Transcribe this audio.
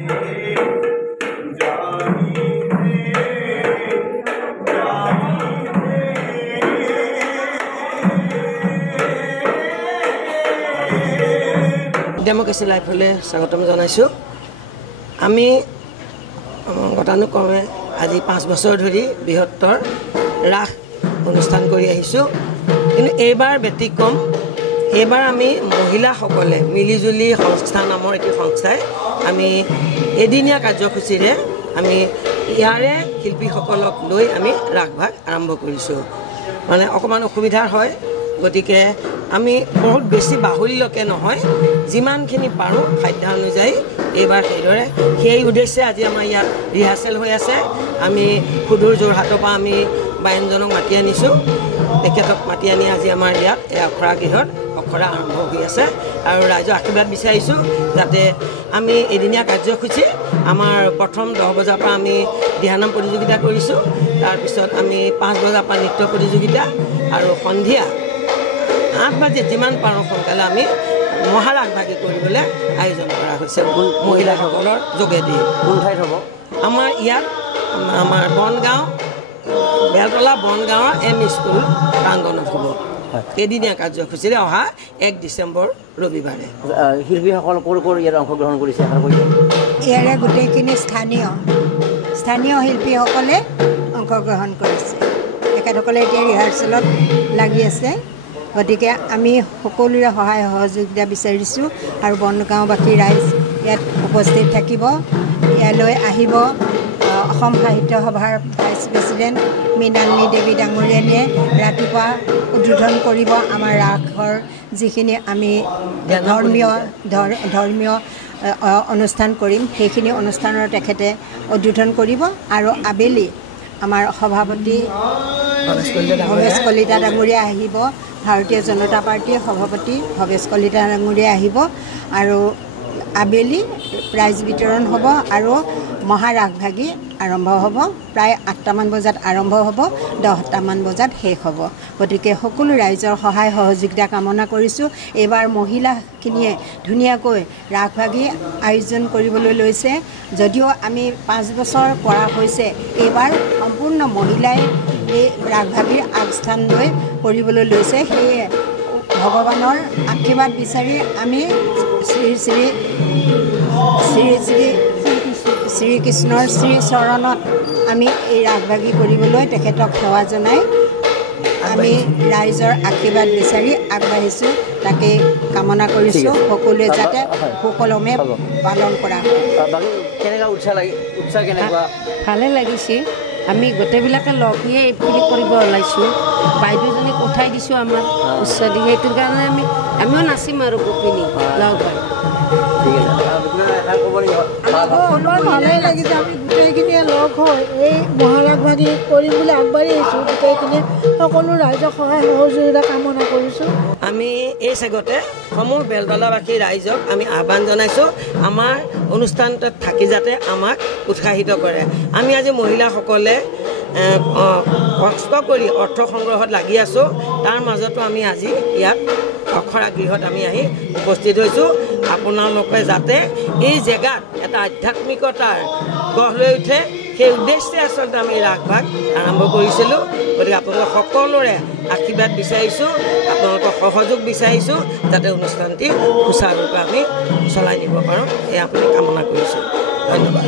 Democracy লাইফলৈ স্বাগতম জনাইছোঁ। আমি গতানুক্ৰমে আজি 5 বছৰ ধৰি বৃহত্তৰ ৰাস অনুষ্ঠান কৰি আহিছোঁ, কিন্তু এইবাৰ ব্যতিক্ৰম। এইবাৰ আমি মহিলাসকলে মিলিজুলি সংস্থা নামৰ এটি সংস্থাই আমি এদিনীয়া কাৰ্যসূচীৰে আমি ইয়াৰে শিল্পীসকলক লৈ আমি ৰাসভাগ আৰম্ভ কৰিছোঁ। মানে অকণমান অসুবিধা হয়, গতিকে আমি বহুত বেছি বাহুল্যকে নহয়, যিমানখিনি পাৰোঁ সাধ্য অনুযায়ী এইবাৰ সেইদৰে সেই উদ্দেশ্যে আজি আমাৰ ইয়াত ৰিহাৰ্চেল হৈ আছে। আমি সুদূৰ যোৰহাটৰ পৰা আমি বায়নজনক মাতি আনিছোঁ। তেখেতক মাতি আনি আজি আমাৰ ইয়াত এই আখৰা গৃহত আখৰা আৰম্ভ হৈ আছে আৰু ৰাইজৰ আশীৰ্বাদ বিচাৰিছোঁ যাতে আমি এদিনীয়া কাৰ্যসূচী আমাৰ প্ৰথম 10 বজাৰ পৰা আমি দিহানাম প্ৰতিযোগিতা কৰিছোঁ, তাৰপিছত আমি 5 বজাৰ পৰা নৃত্য প্ৰতিযোগিতা আৰু সন্ধিয়া 8 বাজি যিমান পাৰোঁ সোনকালে আমি মহাৰাসভাগী কৰিবলৈ আয়োজন কৰা হৈছে মহিলাসকলৰ যোগেদি। কোন ঠাইত হ'ব? আমাৰ ইয়াত আমাৰ বনগাঁও বেলতলা বনগাঁৱৰ এম স্কুল প্ৰাংগণত হ'ব এদিনীয়া কাৰ্যসূচীৰে অহা 1 ডিচেম্বৰ ৰবিবাৰে। শিল্পীসকল ক'ৰ ইয়াত অংশগ্ৰহণ কৰিছে? ইয়াৰে গোটেইখিনি স্থানীয় শিল্পীসকলে অংশগ্ৰহণ কৰিছে। তেখেতসকলে এতিয়া ৰিহাৰ্চেলত লাগি আছে, গতিকে আমি সকলোৰে সহায় সহযোগিতা বিচাৰিছোঁ আৰু বনগাঁওবাসী ৰাইজ ইয়াত উপস্থিত থাকিব। ইয়ালৈ আহিব অসম সাহিত্য সভাৰ ভাইচ প্ৰেছিডেণ্ট মৃণালিনী দেৱী ডাঙৰীয়ানীয়ে ৰাতিপুৱা উদ্বোধন কৰিব আমাৰ ৰাসৰ যিখিনি আমি ধৰ্মীয় অনুষ্ঠান কৰিম, সেইখিনি অনুষ্ঠানৰ তেখেতে উদ্বোধন কৰিব। আৰু আবেলি আমাৰ সভাপতি ভৱেশ কলিতা ডাঙৰীয়া আহিব, ভাৰতীয় জনতা পাৰ্টীৰ সভাপতি ভৱেশ কলিতা ডাঙৰীয়া আহিব আৰু আবেলি প্ৰাইজ বিতৰণ হ'ব আৰু মহাৰাসভাগী আৰম্ভ হ'ব। প্ৰায় 8টামান বজাত আৰম্ভ হ'ব, 10টামান বজাত শেষ হ'ব। গতিকে সকলো ৰাইজৰ সহায় সহযোগিতা কামনা কৰিছোঁ। এইবাৰ মহিলাখিনিয়ে ধুনীয়াকৈ ৰাসভাগী আয়োজন কৰিবলৈ লৈছে। যদিও আমি 5 বছৰ কৰা হৈছে, এইবাৰ সম্পূৰ্ণ মহিলাই এই ৰাসভাগীৰ আগস্থান লৈ কৰিবলৈ লৈছে। সেয়ে ভগৱানৰ আশীৰ্বাদ বিচাৰি আমি শ্ৰীকৃষ্ণৰ শ্ৰীচৰণত আমি এই ৰাসভাগী কৰিবলৈ তেখেতক সেৱা জনাই আমি ৰাইজৰ আশীৰ্বাদ বিচাৰি আগবাঢ়িছোঁ। তাকে কামনা কৰিছোঁ সকলোৱে যাতে সুকলমে পালন কৰা হয়। ভালে লাগিছে। আমি গোটেইবিলাকে লগ হৈ এইখিনি কৰিব ওলাইছোঁ। বাইদেউজনীক উঠাই দিছোঁ আমাৰ উৎসাহ দি, সেইটোৰ কাৰণে আমিও নাচিম আৰু গোপিনী লগ পাই। ভালেই লাগিছে। আমি গোটেইখিনিয়ে লগ হৈ এই মহাৰাসভাগী কৰিম বুলি আগবাঢ়ি আহিছোঁ। গোটেইখিনিয়ে সকলো ৰাইজক সহায় সহযোগিতা কামনা কৰিছোঁ। আমি এই চেগতে সমূহ বেলতলাবাসী ৰাইজক আমি আহ্বান জনাইছোঁ, আমাৰ অনুষ্ঠানটোত থাকি যাতে আমাক উৎসাহিত কৰে। আমি আজি মহিলাসকলে কষ্ট কৰি অৰ্থ সংগ্ৰহত লাগি আছোঁ, তাৰ মাজতো আমি আজি ইয়াত আখৰা গৃহত আমি আহি উপস্থিত হৈছোঁ। আপোনালোকে যাতে এই জেগাত এটা আধ্যাত্মিকতাৰ গঢ় লৈ উঠে, সেই উদ্দেশ্যে আচলতে আমি ৰাসভাগ আৰম্ভ কৰিছিলোঁ। গতিকে আপোনালোক সকলোৰে আশীৰ্বাদ বিচাৰিছোঁ, আপোনালোকৰ সহযোগ বিচাৰিছোঁ, যাতে অনুষ্ঠানটি সুচাৰুৰূপে আমি চলাই নিব পাৰোঁ, এয়া আপুনি কামনা কৰিছোঁ। ধন্যবাদ।